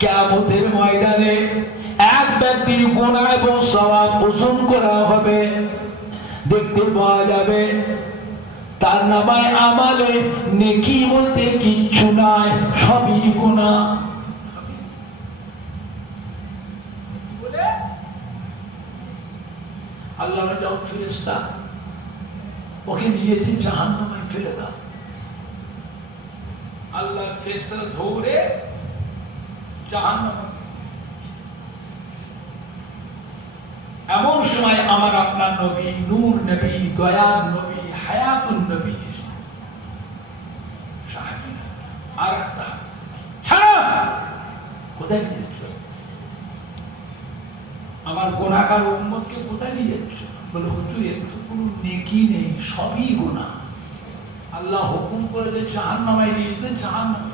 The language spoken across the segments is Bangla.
কিয়ামতের ময়দানে এক ব্যক্তির গুনাহ এবং সওয়াব ওজন করা হবে। দেখতে পাওয়া যাবে তার নামায় আমালে নেকি বলতে কিচ্ছু নাই, সবই গুনাহ। আল্লাহ যাও ফেরেশতা ওকে নিয়ে যে জাহান্নামে ফেলে দাও। আল্লাহ ফেরেশতারা ধরে জাহান্নামে। এমন সময় আমার আপনার নবী, নূর নবী, দয়ার নবী, হায়াতুন নবী আর একটা কোথায় নিয়ে যাচ্ছ? আমার গুনাহগার উম্মতকে কোথায় নিয়ে যাচ্ছ? বলে হুজুর এর তো কোনো নেকি নেই, সবই গুনাহ। আল্লাহ হুকুম করে যে জাহান্নামে নিয়েছে, জাহান্নামে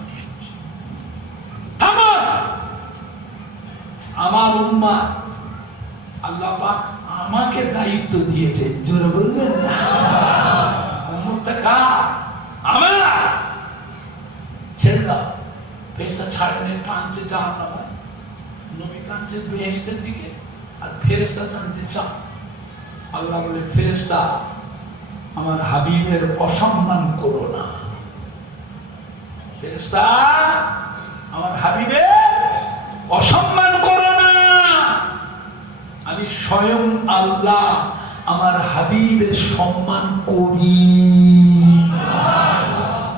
আমার উম্মাহ আল্লাহ পাক আমাকে দায়িত্ব দিয়েছেন। জোরে বলবেন না? উম্মতটা কার? আমার। ছেড়ে দাও। ফেরেশতা ছাড়েন, টানছে জাহান্নামে, নবী টানছে বেহেশতের দিকে, আর ফেরেশতা টানছে জাহান্নামে। আল্লাহ বলে ফেরেশতা আমার হাবিবের অসম্মান করো না। ফেরেশতা আমার হাবিবের অসম্মান করো না। আমি স্বয়ং আল্লাহ আমার হাবিবের সম্মান করি।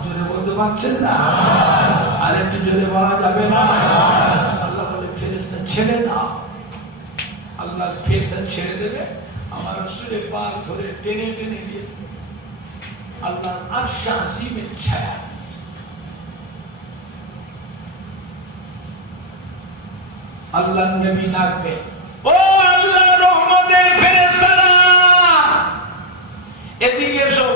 জোরে বলতে পারছেন না? আর একটু জোরে বলা যাবে না? আল্লাহ বলে ফেরেশতা ছেড়ে দাও। আল্লাহ ফেরেশতা ছেড়ে দেবে, আমার রাসূলের পাক ধরে টেনে টেনে দিয়ে আল্লাহ আরশ আজিমের ছায়া। আল্লাহ নবী ডাকবে, ও আল্লাহ রহমতের ফেরেশতারা এদিকে এসো,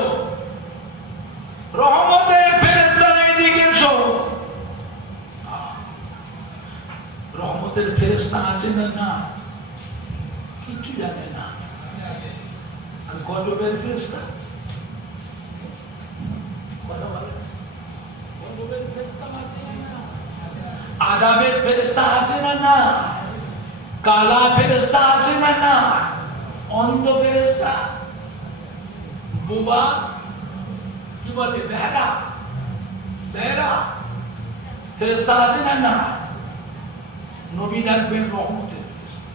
রহমতের ফেরেশতারা এদিকে এসো। রহমতের ফেরেশতা আছে না? না, কিছু জানে না। আর গজবের ফেরেশতা কথা বলে, গজবের ফেরেশতা আছে না? আযাবের ফেরেশতা আছে না? না। কালা ফেরেশতা আছে না? না। অন্ধ ফেরেশতা, বোবা, কি বলে, বেহারা, বেহারা ফেরেশতা আছে না? না। নবী ডাকবেন রহমতের ফেরেশতা,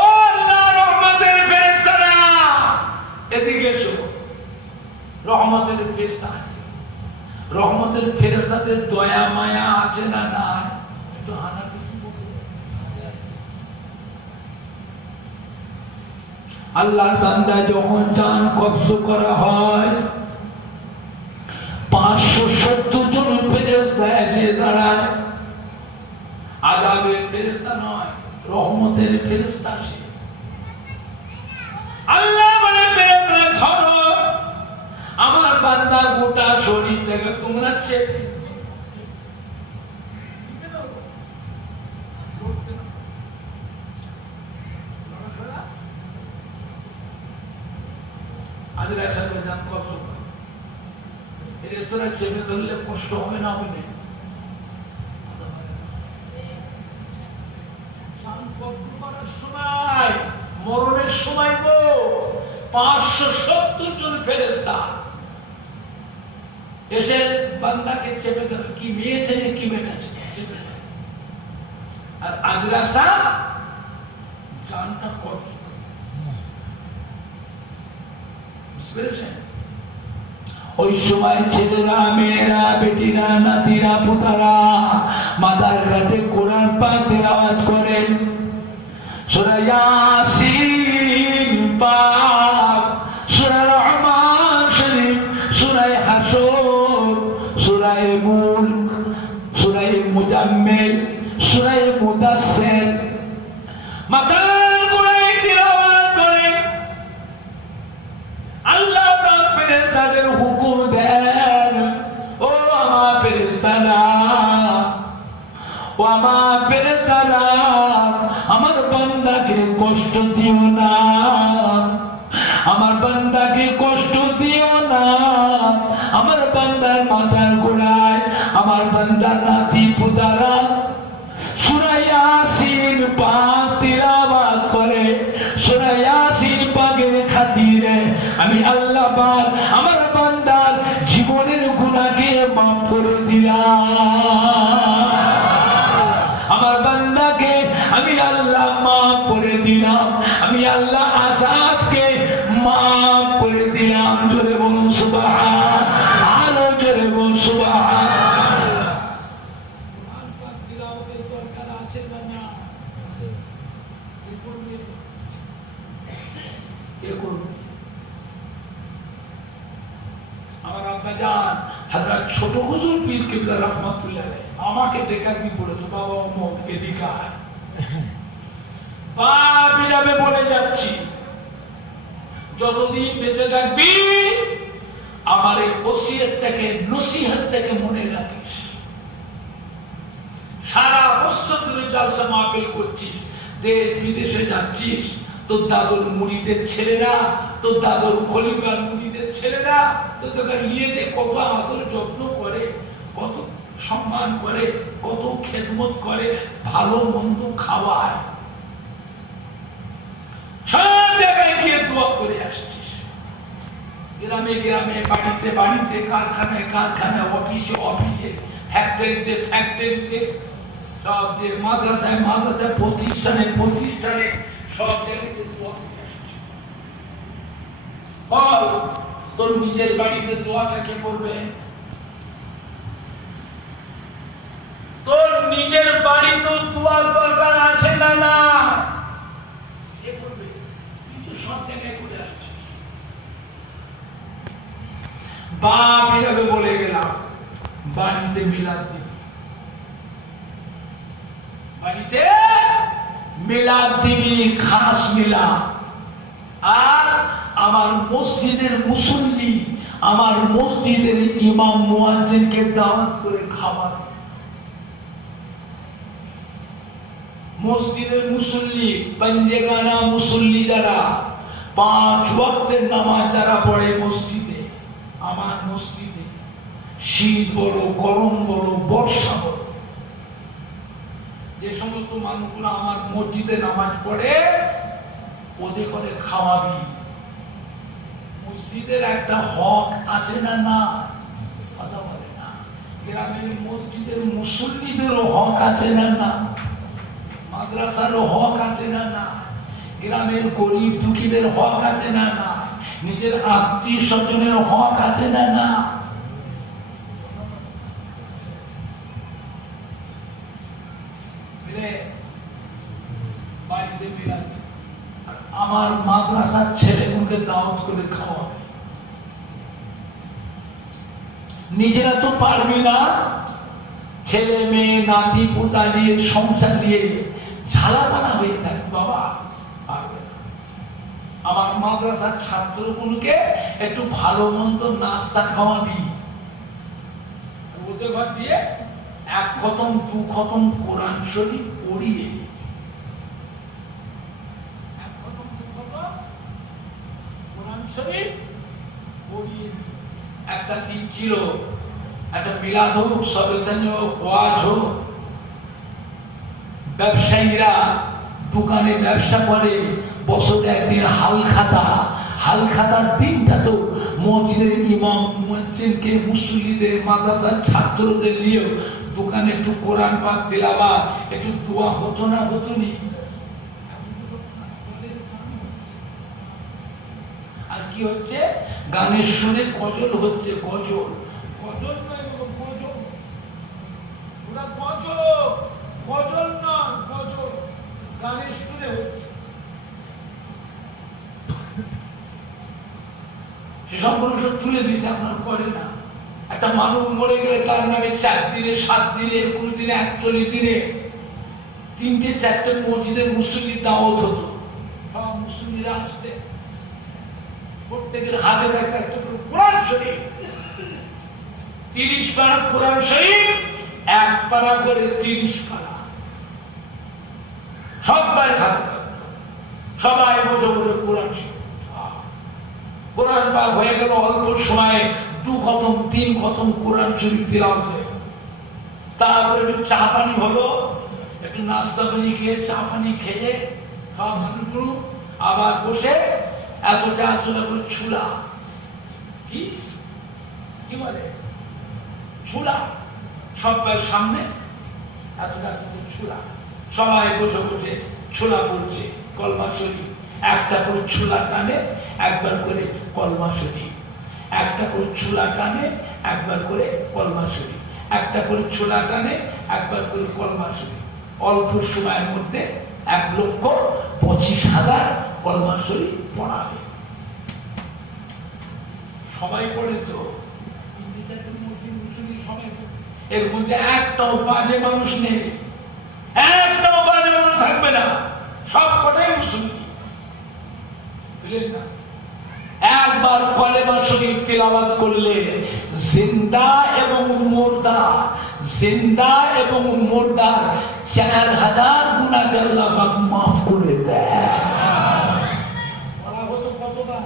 ও আল্লাহ রহমতের ফেরেশতারা এদিকে এসো। রহমতের ফেরেশতা, রহমতের ফেরেশতাদের দয়া মায়া আছে না? না। আল্লাহর বান্দা যখন জান কবজ করা হয়, 570 জন ফেরেশতা এসে দাঁড়ায়। আযাবের ফেরেশতা নয়, রহমতের ফেরেশতা আসে। আল্লাহ বলে ফেরেশতা ধরো আমার বান্দা গোটা শরীরটাকে তোমরা ছেড়ে চেপে ধরলে কষ্ট হবে না? হবে সময়, মরণের সময় গো 570 জন ফেরেশতা এসে বান্দাকে চেপে ধরে, কি মেয়ে ছেলে কি বেটা ছেলে। আর আজরাসা জানটা কষ্ট, বুঝতে পেরেছেন? ওই সময় ছেলেরা, মেয়েরা, বেটিরা, নাতিরা, পুতারা মাথার কাছে কোরআন পাক তেলাওয়াত করেন। সূরা ইয়াসিন পাক, সূরা রহমান শরীফ, সূরা হাশর, সূরা মুলক, সূরা মুজাম্মিল, সূরা মুদাসসির মাথার কোরআন তেলাওয়াত করেন। আল্লাহ পাক ফেরেশতাদের হুকুম দেন, ও আমার ফেরেশতারা, ও আমার ফেরেশতারা, আমার বান্দাকে কষ্ট দিও না, আমার বান্দাকে কষ্ট দিও না। আমার বান্দার মাথার গোড়ায়, আমার বান্দার নাতি পুতারা পাক তিলাওয়াত করে সূরা ইয়াসিন পাকের খাতিরে আমি আল্লাহ পাক আমার বান্দার জীবনের গুনাহকে মাফ করে দিলাম। আমার বান্দাকে আমি আল্লাহ মাফ করে দিলাম, আমি আল্লাহ আযাবকে মাফ করে দিলাম। জোরে বলুন সুবহান, আরো জোরে বলুন সুবহান। আমার আব্বাজান হযরত ছোট হুজুর পীর কিবলা রাহমাতুল্লাহ আলাইহি আমাকে ডেকে কি বলেছে, বাবা অমুক এদিকে আয়। আমি যাবে বলে যাচ্ছি, যতদিন বেঁচে থাকবি আমার এই ওসিয়তটাকে নসিহতটাকে মনে রাখিস। সারা বছর ধরে জালসা মাহফিল করছিস, দেশ বিদেশে যাচ্ছিস, তোর দাদুর মুড়িদের ছেলেরা, তোর দাদুর খলিফার মুড়িদের ছেলেরা তো তোকে নিয়ে যে কত আদর যত্ন করে, কত সম্মান করে, কত খেদমত করে, ভালো মন্দ খাওয়ায়, সব জায়গায় গিয়ে দোয়া করে আসছিস। গ্রামে গ্রামে, বাড়িতে বাড়িতে, কারখানায় কারখানায়, অফিসে অফিসে, ফ্যাক্টরিতে ফ্যাক্টরিতে, সব যে মাদ্রাসায় মাদ্রাসায়, প্রতিষ্ঠানে প্রতিষ্ঠানে, সব জায়গাতে দোয়া করে আসছিস। বল তোর নিজের বাড়িতে দোয়াটা কে করবে? তোর নিজের বাড়ি তো দোয়ার দরকার আছে না? না, কে করবে? কিন্তু সব জায়গায় করে আসছিস। বাপ হিসাবে বলে গেলাম, বাড়িতে মিলাদ দিবি, বাড়িতে মিলাদ দিবি, খাস মিলাদ। আর আমার মসজিদের মুসল্লি, আমার মসজিদের ইমাম মুয়াজ্জিনকে দাওয়াত করে খাবার। মসজিদের মুসল্লি, পঞ্জেগানা মুসল্লি যারা 5 ওয়াক্তের নামাজ যারা পড়ে মসজিদে, আমার মসজিদে, শীত বড় গরম বড় বর্ষা বড়, যে সমস্ত মানুষগুলো আমার মসজিদে নামাজ পড়ে ওদের করে খাওয়াবি। মসজিদের একটা হক আছে না? না, কথা বলে না। গ্রামের মসজিদের মুসল্লিদেরও হক আছে না? না। মাদ্রাসারও হক আছে না? না। গ্রামের গরিব দুঃখীদের হক আছে না? না। নিজের আত্মীয় স্বজনের হক আছে না? না। বাড়িতে মিলাদ, আমার মাদ্রাসার ছেলেগুলোকে দাওয়াত করে খাওয়া। নিজেরা তো পারবি না, ছেলে মেয়ে নাতি পোতা নিয়ে সংসার নিয়ে ঝালাপালা হয়ে থাকবে, বাবা পারবে না। আমার মাদ্রাসার ছাত্রগুলোকে একটু ভালো মন্দ নাস্তা খাওয়াবি, ওদের ঘর দিয়ে 1 খতম 2 খতম কোরআন শরীফ পড়িয়ে, 1 খতম 2 খতম কোরআন শরীফ পড়িয়ে, একটা দিন ছিল, একটা মিলাদ হোক, সবেস্থানীয় হোক, ওয়াজ হোক। ব্যবসায়ীরা দোকানে ব্যবসা করে, বছরে একদিন হালখাতার দিনটা তো মসজিদের ইমাম মুয়াজ্জিনকে, মুসল্লিদের, মাদ্রাসার ছাত্রদের নিয়ে দোকানে একটু কোরআন পাক তিলাওয়াত, একটু দোয়া হতো না? হতো নি? আর কি হচ্ছে? গানের শুনে গজল হচ্ছে, গজল। গজল নয়, গজল, ওরা গজল, গজল নয়, গজল গানের শুনে হচ্ছে। সেসব মানুষ তুলে দিতে আপনার করে না। একটা মানুষ মরে গেলে তার নামে 4 দিনে, 7 দিনে, 21 দিনে, 41 দিনে 3টে 4টে মসজিদের মুসল্লি দাওয়াত হতো। সব মুসল্লিরা আসতে, প্রত্যেকের হাতে থাকতে একটা করে কোরআন শরীফ, 30 পারা কোরআন শরীফ, 1 পারা করে 30 পারা, সবাই হাতে থাকতো। সবাই বসে বসে কোরআন শরীফ, কোরআন পাক হয়ে গেল। অল্প সময়ে 2 খতম 3 খতম কোরআন শরীফ তিলাওয়াত হয়ে, তারপরে একটু চা পানি হলো, একটু নাস্তা পানি খেয়ে চা পানি খেয়ে খাওয়া মানুষগুলো আবার বসে এতটা করে ছুলা, কি কি বলে ছুলা, সবার সামনে এতটা করে ছুলা, সবাই বসে বসে ছোলা পড়ছে কলমা শরীফ, একটা করে ছোলা টানে একবার করে কলমা শরীফ, একটা করে ছোলা টানে একবার করে কলমা শরীফ, একটা করে ছোলা টানে একবার করে কলমা শরীফ। অল্প সময়ের মধ্যে 1,25,000 কলমা শরীফ পড়াবে। সবাই পড়ে তো, এর মধ্যে একটাও বাজে মানুষ নেই, একটাও বাজে মানুষ থাকবে না, সব কটাই মুসলিম। বুঝলেন না? একবার কলেমা শরীফ তিলাওয়াত করলে জিন্দা এবং মুর্দা, জিন্দা এবং মুর্দার 4,000 গুনাহ আল্লাহ পাক মাফ করে দেয়। বলা হতো কতবার?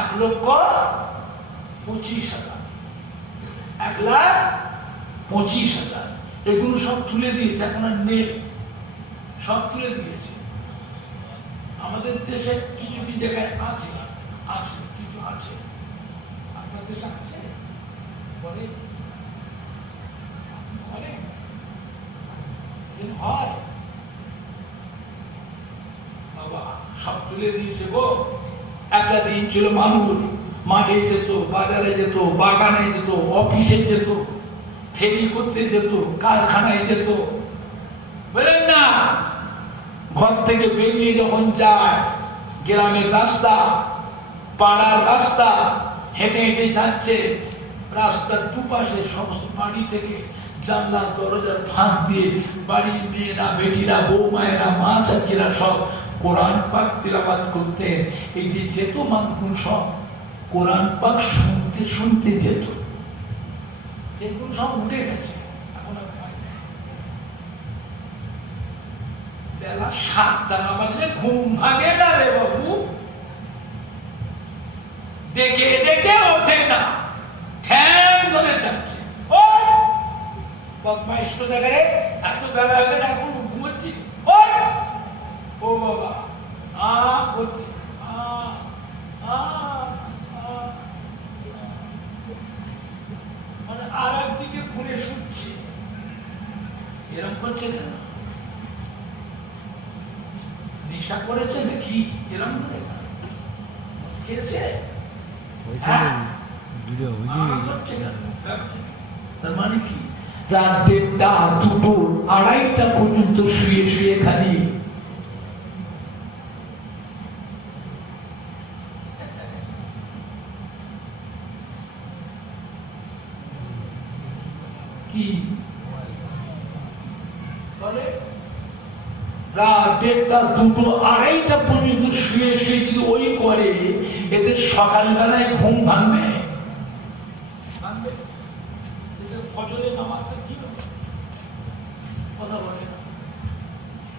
1,25,000, 1,25,000। এগুলো সব তুলে দিয়েছে, এখন আর নেই, সব তুলে দিয়েছে। আমাদের দেশে কিছু কি জায়গায় আছে, আছে কিছু আছে, আপনার দেশে আছে বলে হয় বাবা, সব তুলে দিয়েছে গো। একটা দিন ছিল মানুষ মাঠে যেত, বাজারে যেত, বাগানে যেত, অফিসে যেত, ফেরি করতে যেত, কারখানায় যেত, বলেন না? ঘর থেকে বেরিয়ে যখন যায়, গ্রামের রাস্তা, পাড়ার রাস্তা, হেঁটে হেঁটে যাচ্ছে, রাস্তার দুপাশে সমস্ত বাড়ি থেকে জানলা দরজার ফাঁক দিয়ে বাড়ির মেয়েরা, বেটিরা, বৌমায়েরা, মা চাচিরা সব কোরআন পাক তিলাওয়াত করতে। এই যে যেত মানুষগুলো সব কোরআন পাক শুনতে শুনতে যেত, এগুলো সব উঠে গেছে। এখন বেলা 7টা না বাজলে ঘুম ভাঙে না রে বাবু, ডেকে ডেকে ওঠে না, ঠ্যাং ধরে যাচ্ছে। ও বদমাইশ তো দেখে রে, এত বেলা হয়ে গেছে এখন ঘুমোচ্ছি। ও বাবা করছে, মানে আর একদিকে ঘুরে শুনছে, এরকম করছে কেন? নেশা করেছে নাকি? এরকম করে খেয়েছে, তার মানে কি? রাত 1:30, 2টো, 2:30টা পর্যন্ত শুয়ে শুয়ে খালি কি বলে? রাত 1:30, 2টো, 2:30টা পর্যন্ত শুয়ে শুয়ে যদি ওই করে, এদের সকালবেলায় ঘুম ভাঙবে?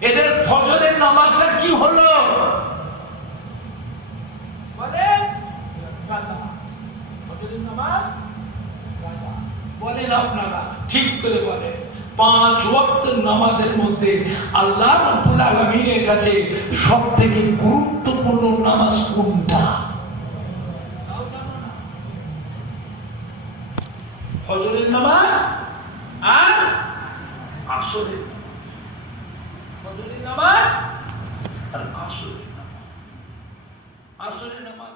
এদের ফজরের নামাজটা কি হলো বলেন আপনারা? ঠিক করে বলেন। 5 ওয়াক্ত নামাজের মধ্যে আল্লাহ রাব্বুল আলামিনের কাছে সবথেকে গুরুত্বপূর্ণ নামাজ কোনটা? ফজরের নামাজ আর আসরের নামাজ। ফজরের নামাজ আর আসরের নামাজ। আসরের নামাজ